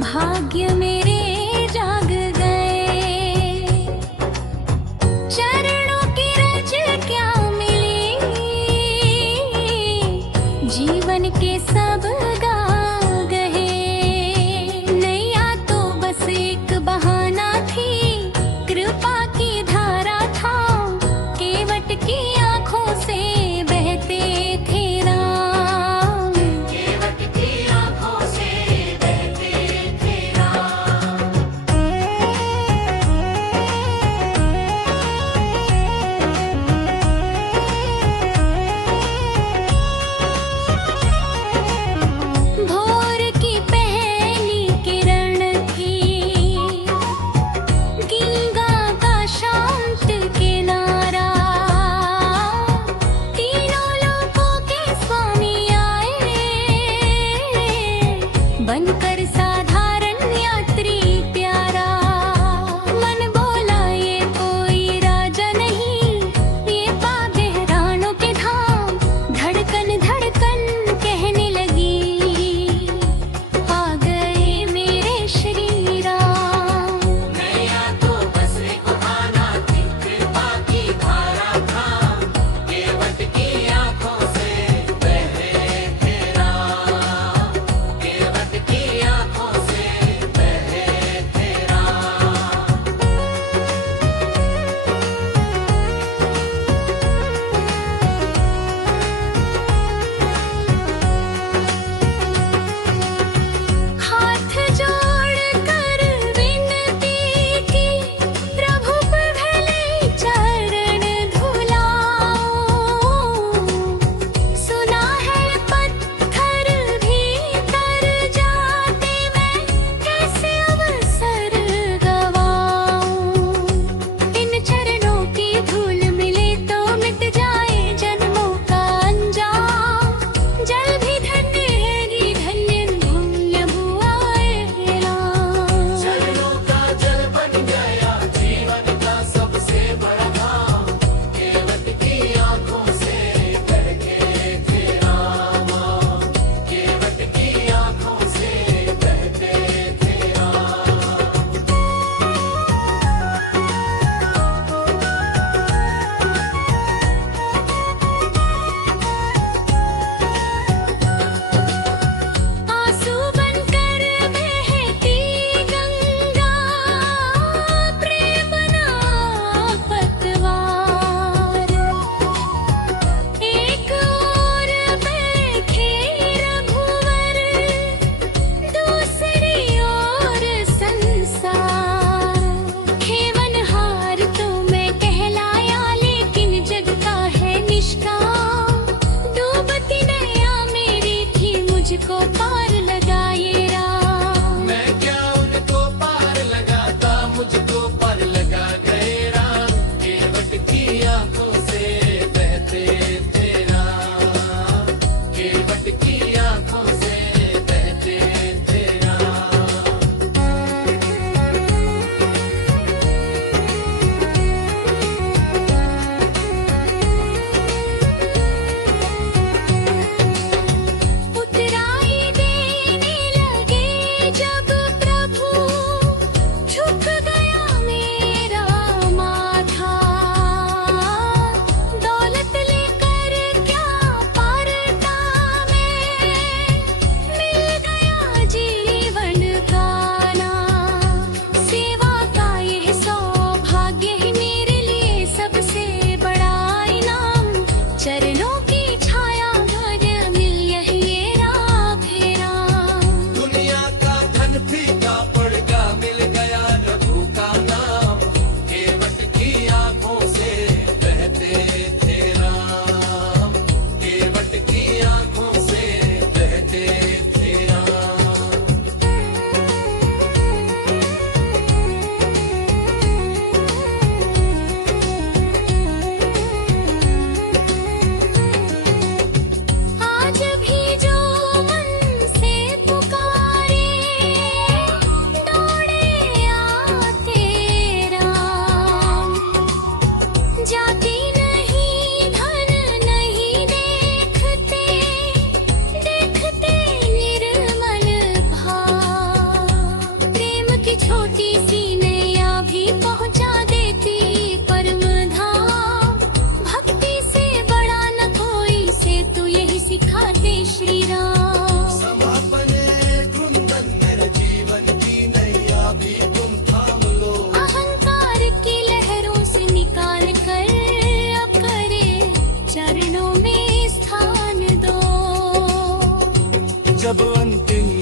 भाग्य मेरे जाग गए, चरणों की रज क्या मिली, जीवन के सब गा गए। नैया तो बस एक बहाना थी, कृपा की धारा था, केवट की आंखों से बहते थे राम, केवट की आंखों से बहते थे राम। भोर की पहली किरण थी, गंगा का शांत किनारा, तीनों लोकों के स्वामी आए, बनकर साधारण यात्री प्यारा। मन बोला ये कोई राजा नहीं, ये बहरानों के धाम। धड़कन धड़कन कहने लगी, आ गए मेरे श्री राम। नैया तो बस एक बहाना थी, कृपा की धारा था, केवट की आंखों से बह रहे थे राम, केवट की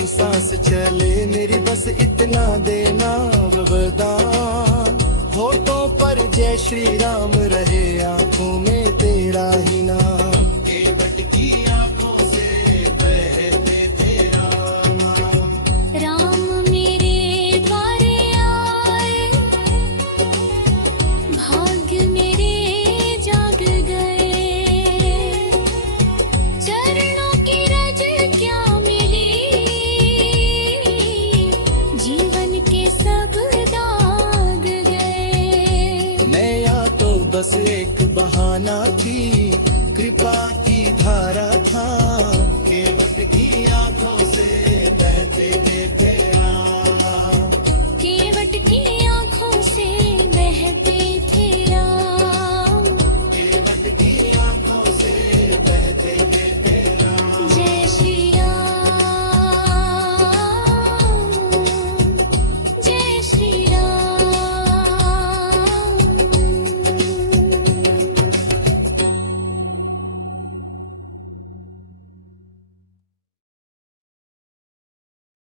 सांस चले मेरी बस इतना देना वरदान। होठों पर जय श्री राम रहे आंखों में तेरा ही नाम। केवट की आंखों से बहते तेरा नाम। राम मेरे द्वारे आए, भाग्य मेरे जाग गए। चरणों की रज क्या मिली, जीवन के सब दाग गए। मैं या तो बस एक बहाना थी, कृपा की धारा